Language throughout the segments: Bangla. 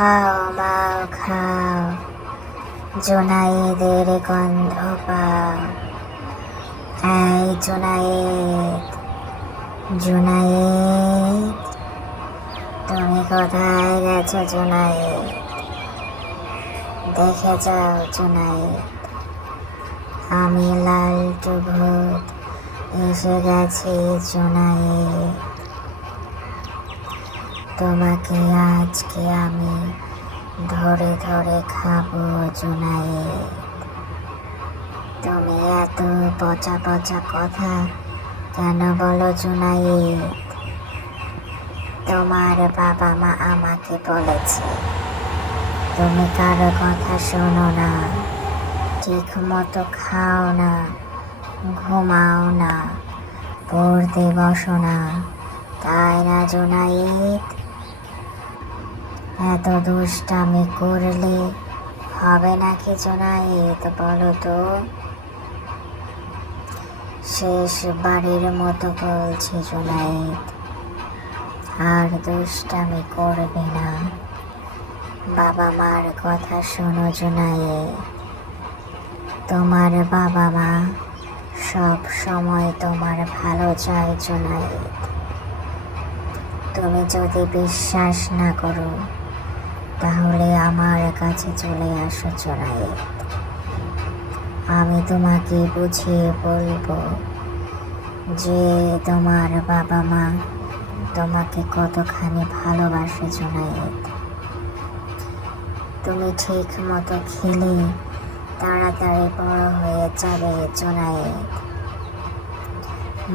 খাও, মাও খাও, জোনাইদের গন্ধ পাও। এই জোনাইদ জোনাইদ, তুমি কোথায় গেছো জোনাইদ? দেখে যাও জোনাইদ, আমি লালটু ভূত এসে গেছি জোনাইদ। তোমাকে আজকে আমি ধরে ধরে খাব জোনাইদ তুমি এত পচা পচা কথা কেন বলো জুনাইদ তোমার বাবা মা আমাকে বলেছে, তুমি কারও কথা শোনো না ঠিক মতো খাও না, ঘুমাও না, পড়তে বসো না। তাই না জুনাইদ এত দুষ্টামি করলে হবে নাকি জোনাইদ বলো তো। শেষ বাড়ির মতো বলছি জোনাইদ আর দুষ্টামি করবে না। বাবা মার কথা শোনো জোনাইদ তোমার বাবা মা সব সময় তোমার ভালো চায় জোনাইদ তুমি যদি বিশ্বাস না করো তাহলে আমার কাছে চলে আসো জোনাইদ আমি তোমাকে বুঝিয়ে বলব যে তোমার বাবা মা তোমাকে কতখানি ভালোবাসে জোনাইদ তুমি ঠিক মতো খেলে তাড়াতাড়ি বড় হয়ে যাবে জোনাইদ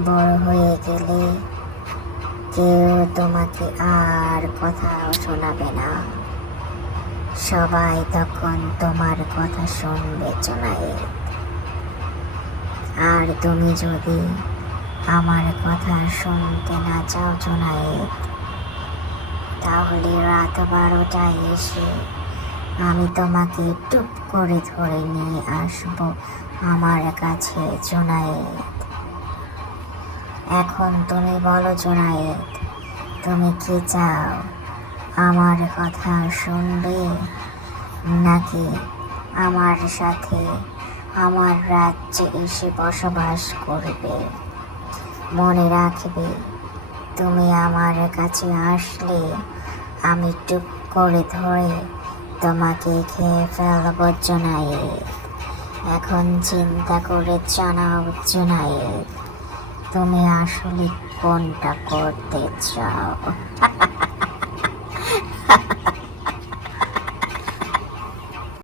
বড় হয়ে গেলে কেউ তোমাকে আর কথা শোনাবে না। সবাই তখন তোমার কথা শুনবে জোনাইদ আর তুমি যদি আমার কথা শুনতে না চাও জোনাইদ তাহলে রাত বারোটায় এসে আমি তোমাকে টুপ করে ধরে নিয়ে আসব আমার কাছে জোনাইদ এখন তুমি বলো জোনাইদ তুমি কি চাও? আমার কথা শুনবে নাকি আমার সাথে আমার রাজ্যে এসে বসবাস করবে? মনে রাখবে, তুমি আমার কাছে আসলে আমি টুপ করে ধরে তোমাকে খেয়ে ফেলব জোনাইদ এখন চিন্তা করে জানাও জোনাইদ তুমি আসলে কোনটা করতে চাও?